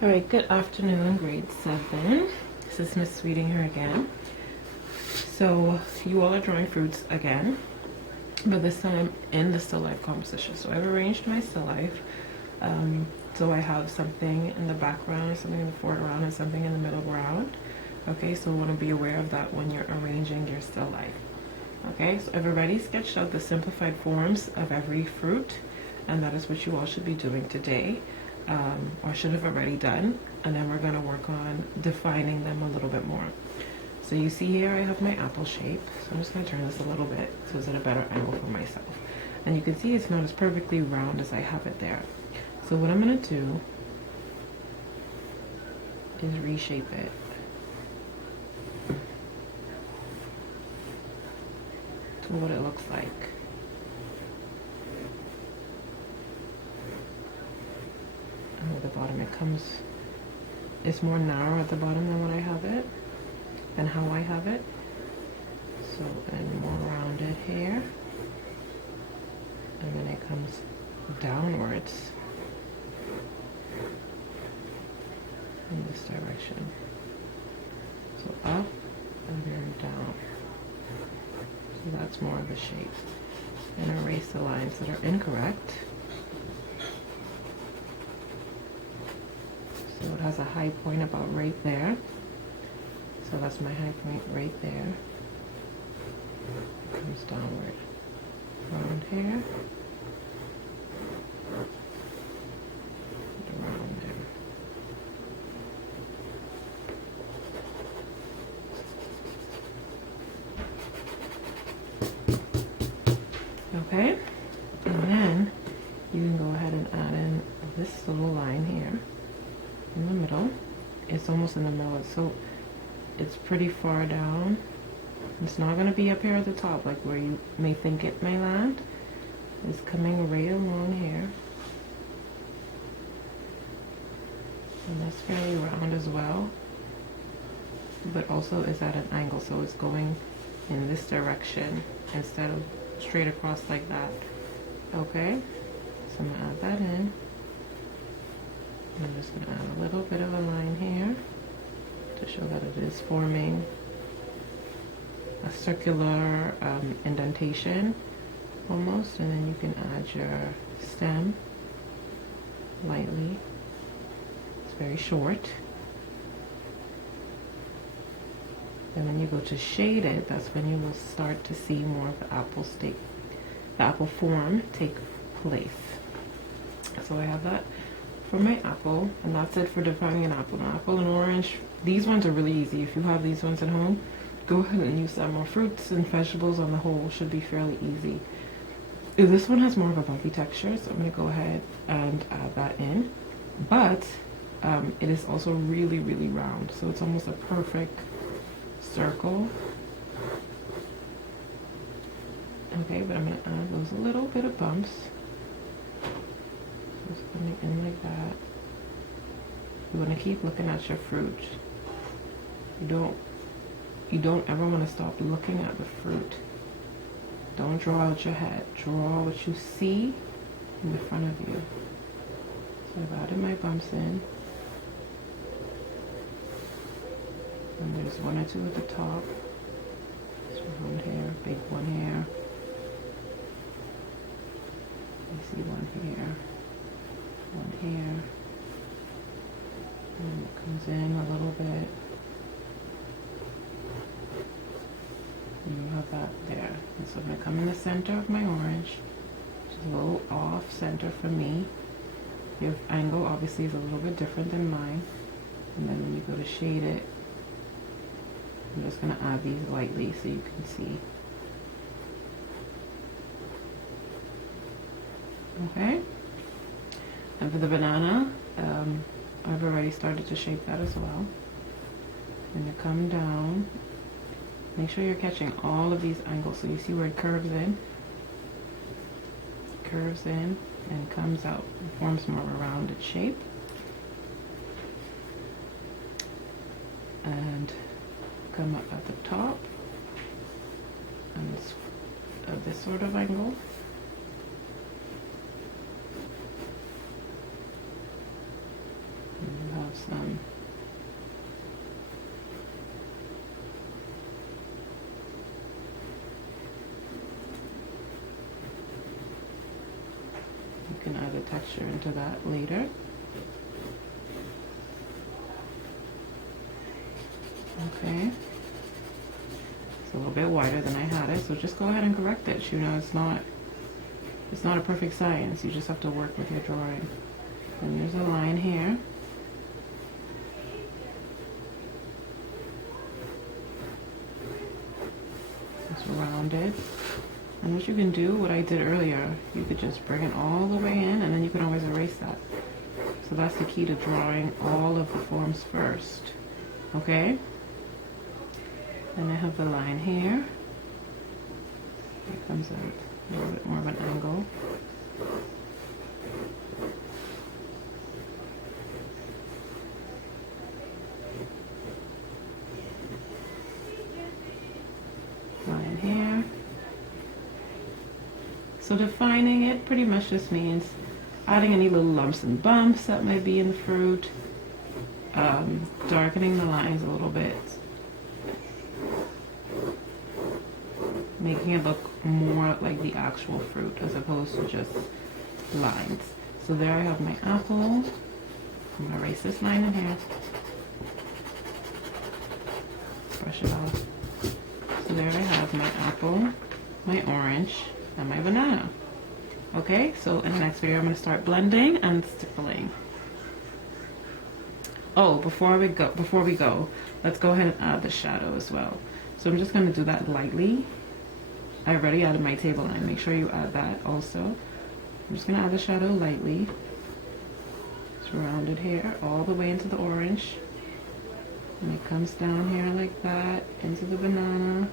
All right, good afternoon, grade 7. This is Miss Sweeting here again. So you all are drawing fruits again, but this time in the still life composition. So I've arranged my still life. So I have something in the background, something in the foreground, and something in the middle ground. Okay, so want to be aware of that when you're arranging your still life. Okay, so I've already sketched out the simplified forms of every fruit, and that is what you all should be doing today. Or should have already done, and then we're going to work on defining them a little bit more. So you see here I have my apple shape, so I'm just going to turn this a little bit so it's at a better angle for myself. And you can see it's not as perfectly round as I have it there. So what I'm going to do is reshape it. To what it looks like. And at the bottom it's more narrow at the bottom than what I have it, than how I have it. So, and more rounded here. And then it comes downwards in this direction. So up and then down. So that's more of the shape. And erase the lines that are incorrect. So it has a high point about right there. So that's my high point right there. It comes downward. Round here. Around there. Okay, and then you can go ahead and add in this little line here in the middle. It's almost in the middle, so it's pretty far down. It's not going to be up here at the top like where you may think it may land. It's coming right along here, and that's fairly round as well, but also is at an angle, so it's going in this direction instead of straight across like that. Okay, so I'm going to add that in. I'm just going to add a little bit of a line here to show that it is forming a circular indentation almost, and then you can add your stem lightly. It's very short. And when you go to shade it, that's when you will start to see more of the apple form take place. So I have that for my apple, and that's it for defining an apple. An apple and orange, these ones are really easy. If you have these ones at home, go ahead and use them. Or fruits and vegetables on the whole should be fairly easy. This one has more of a bumpy texture, so I'm going to go ahead and add that in. But it is also really, really round, so it's almost a perfect circle. Okay, but I'm going to add those little bit of bumps. Just coming in like that. You want to keep looking at your fruit. You don't ever want to stop looking at the fruit. Don't draw out your head. Draw what you see in the front of you. So I've added my bumps in. And there's one or two at the top. There's one here, big one here. I see one here. One here. And it comes in a little bit. And you have that there. And so I'm going to come in the center of my orange, which is a little off center for me. Your angle obviously is a little bit different than mine. And then when you go to shade it, I'm just going to add these lightly so you can see. Okay. And for the banana, I've already started to shape that as well. I'm going to come down. Make sure you're catching all of these angles. So you see where it curves in, and comes out and forms more of a rounded shape. And come up at the top, and this sort of angle. You have have some you can add the texture into that later. Okay. It's a little bit wider than I had it, so just go ahead and correct it. You know, it's not a perfect science. You just have to work with your drawing. And there's a line here. It's rounded. And what you can do, what I did earlier, you could just bring it all the way in, and then you can always erase that. So that's the key to drawing all of the forms first. Okay? Then I have the line here. Here comes a little bit more of an angle. Line here. So defining it pretty much just means adding any little lumps and bumps that might be in the fruit, darkening the lines a little bit, making it look more like the actual fruit as opposed to just lines. So there I have my apple. I'm going to erase this line in here. Brush it off. So there I have my apple, my orange, and my banana. Okay, so in the next video I'm going to start blending and stippling. Oh, before we go, let's go ahead and add the shadow as well. So I'm just going to do that lightly. I already added my table line. Make sure you add that also. I'm just going to add the shadow lightly. It's rounded here all the way into the orange. And it comes down here like that into the banana.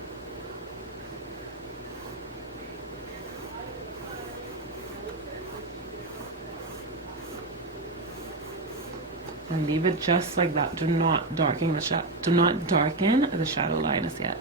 And leave it just like that. Do not darken the shadow line as yet.